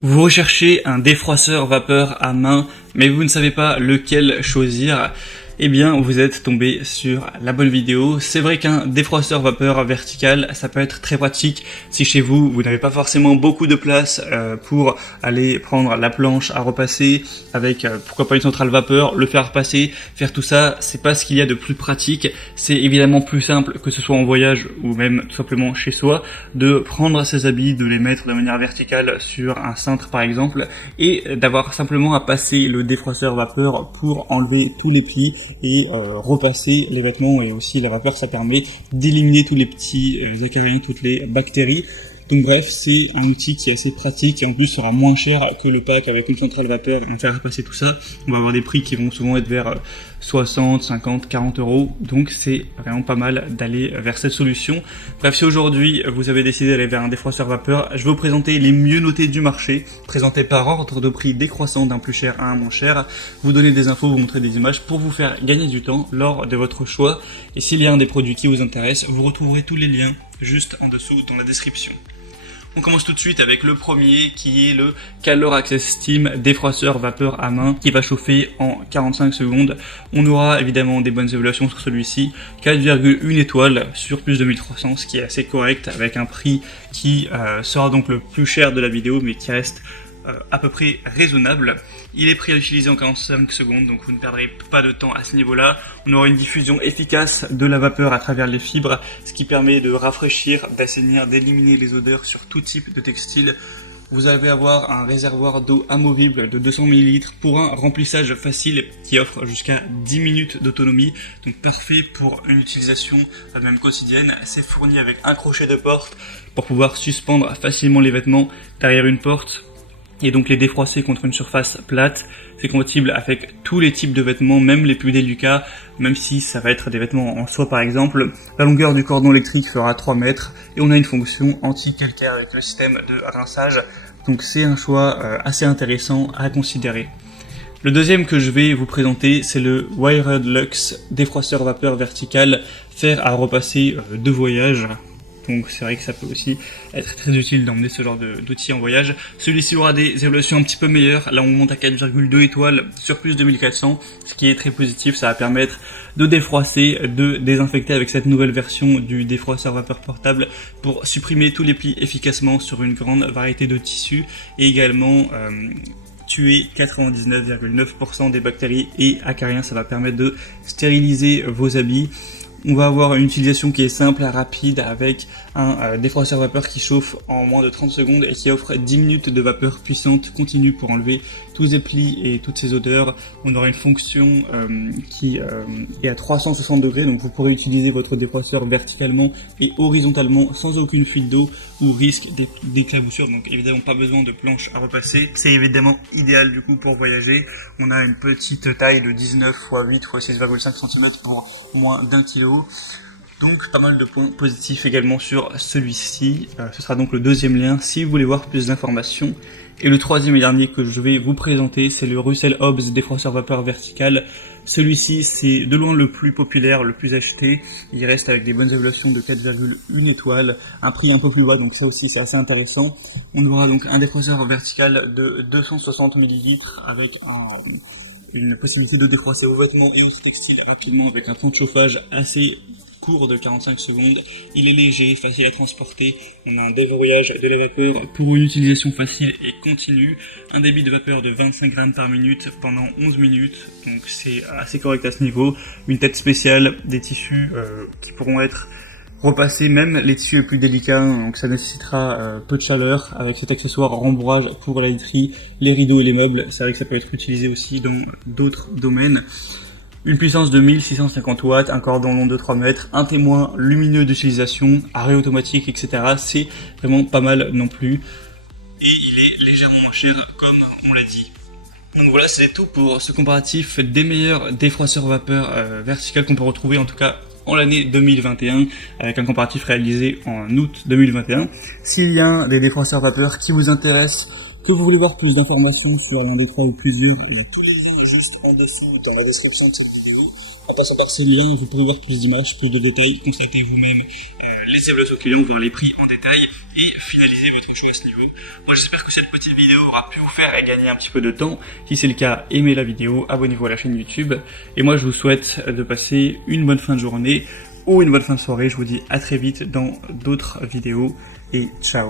Vous recherchez un défroisseur vapeur à main, mais vous ne savez pas lequel choisir. Eh bien, vous êtes tombé sur la bonne vidéo. C'est vrai qu'un défroisseur vapeur vertical, ça peut être très pratique si chez vous, vous n'avez pas forcément beaucoup de place pour aller prendre la planche à repasser avec, pourquoi pas une centrale vapeur, le faire passer, faire tout ça. C'est pas ce qu'il y a de plus pratique. C'est évidemment plus simple, que ce soit en voyage ou même tout simplement chez soi, de prendre ses habits, de les mettre de manière verticale sur un cintre par exemple, et d'avoir simplement à passer le défroisseur vapeur pour enlever tous les plis et repasser les vêtements. Et aussi la vapeur, ça permet d'éliminer tous les petits acariens, toutes les bactéries. Donc bref, c'est un outil qui est assez pratique et en plus sera moins cher que le pack avec une centrale vapeur et on faire repasser tout ça. On va avoir des prix qui vont souvent être vers 60, 50, 40 euros. Donc c'est vraiment pas mal d'aller vers cette solution. Bref, si aujourd'hui vous avez décidé d'aller vers un défroisseur vapeur, je vais vous présenter les mieux notés du marché, présentés par ordre de prix décroissant d'un plus cher à un moins cher, vous donner des infos, vous montrer des images pour vous faire gagner du temps lors de votre choix. Et s'il y a un des produits qui vous intéresse, vous retrouverez tous les liens juste en dessous dans la description. On commence tout de suite avec le premier qui est le Calor Access Steam défroisseur vapeur à main qui va chauffer en 45 secondes. On aura évidemment des bonnes évaluations sur celui-ci, 4,1 étoiles sur plus de 1300, ce qui est assez correct avec un prix qui sera donc le plus cher de la vidéo mais qui reste à peu près raisonnable. Il est prêt à utiliser en 45 secondes, donc vous ne perdrez pas de temps à ce niveau-là. On aura une diffusion efficace de la vapeur à travers les fibres, ce qui permet de rafraîchir, d'assainir, d'éliminer les odeurs sur tout type de textile. Vous allez avoir un réservoir d'eau amovible de 200 ml pour un remplissage facile qui offre jusqu'à 10 minutes d'autonomie, donc parfait pour une utilisation même quotidienne. C'est fourni avec un crochet de porte pour pouvoir suspendre facilement les vêtements derrière une porte et donc les défroisser contre une surface plate. C'est compatible avec tous les types de vêtements, même les plus délicats, même si ça va être des vêtements en soie par exemple. La longueur du cordon électrique fera 3 mètres et on a une fonction anti-calcaire avec le système de rinçage. Donc c'est un choix assez intéressant à considérer. Le deuxième que je vais vous présenter, c'est le Wired Luxe défroisseur vapeur vertical, fer à repasser de voyage. Donc c'est vrai que ça peut aussi être très utile d'emmener ce genre d'outils en voyage. Celui-ci aura des évaluations un petit peu meilleures. Là on monte à 4,2 étoiles sur plus de 1400, ce qui est très positif. Ça va permettre de défroisser, de désinfecter avec cette nouvelle version du défroisseur vapeur portable pour supprimer tous les plis efficacement sur une grande variété de tissus et également tuer 99,9% des bactéries et acariens. Ça va permettre de stériliser vos habits. On va avoir une utilisation qui est simple et rapide avec un défroisseur vapeur qui chauffe en moins de 30 secondes et qui offre 10 minutes de vapeur puissante continue pour enlever tous les plis et toutes ces odeurs. On aura une fonction qui est à 360 degrés, donc vous pourrez utiliser votre défroisseur verticalement et horizontalement sans aucune fuite d'eau ou risque d'éclaboussure. Donc évidemment pas besoin de planche à repasser. C'est évidemment idéal du coup pour voyager. On a une petite taille de 19 x 8 x 6,5 cm pour moins d'1 kg. Donc pas mal de points positifs également sur celui-ci. Ce sera donc le deuxième lien si vous voulez voir plus d'informations. Et le troisième et dernier que je vais vous présenter, c'est le Russell Hobbs défroisseur vapeur vertical. Celui-ci, c'est de loin le plus populaire, le plus acheté. Il reste avec des bonnes évaluations de 4,1 étoiles, un prix un peu plus bas, donc ça aussi c'est assez intéressant. On aura donc un défroisseur vertical de 260 ml avec une possibilité de défroisser vos vêtements et autres textiles rapidement avec un temps de chauffage assez court de 45 secondes. Il est léger, facile à transporter. On a un déverrouillage de la vapeur pour une utilisation facile et continue. Un débit de vapeur de 25 grammes par minute pendant 11 minutes. Donc c'est assez correct à ce niveau. Une tête spéciale, des tissus qui pourront être repassés, même les tissus les plus délicats, donc ça nécessitera peu de chaleur avec cet accessoire rembourrage pour la literie, les rideaux et les meubles. C'est vrai que ça peut être utilisé aussi dans d'autres domaines. Une puissance de 1650 watts, un cordon long de 3 mètres, un témoin lumineux d'utilisation, arrêt automatique, etc. C'est vraiment pas mal non plus. Et il est légèrement moins cher comme on l'a dit. Donc voilà, c'est tout pour ce comparatif des meilleurs défroisseurs vapeur vertical qu'on peut retrouver en tout cas en l'année 2021, avec un comparatif réalisé en août 2021. S'il y a des défroisseurs vapeur qui vous intéressent, que vous voulez voir plus d'informations sur l'un des trois ou plusieurs, tous les liens existent en dessous dans la description de cette vidéo. En passant par ces liens, vous pourrez voir plus d'images, plus de détails, constatez vous-même les évaluations clients, voir les prix en détail et finaliser votre choix à ce niveau. Moi j'espère que cette petite vidéo aura pu vous faire gagner un petit peu de temps. Si c'est le cas, aimez la vidéo, abonnez-vous à la chaîne YouTube. Et moi je vous souhaite de passer une bonne fin de journée ou une bonne fin de soirée. Je vous dis à très vite dans d'autres vidéos et ciao.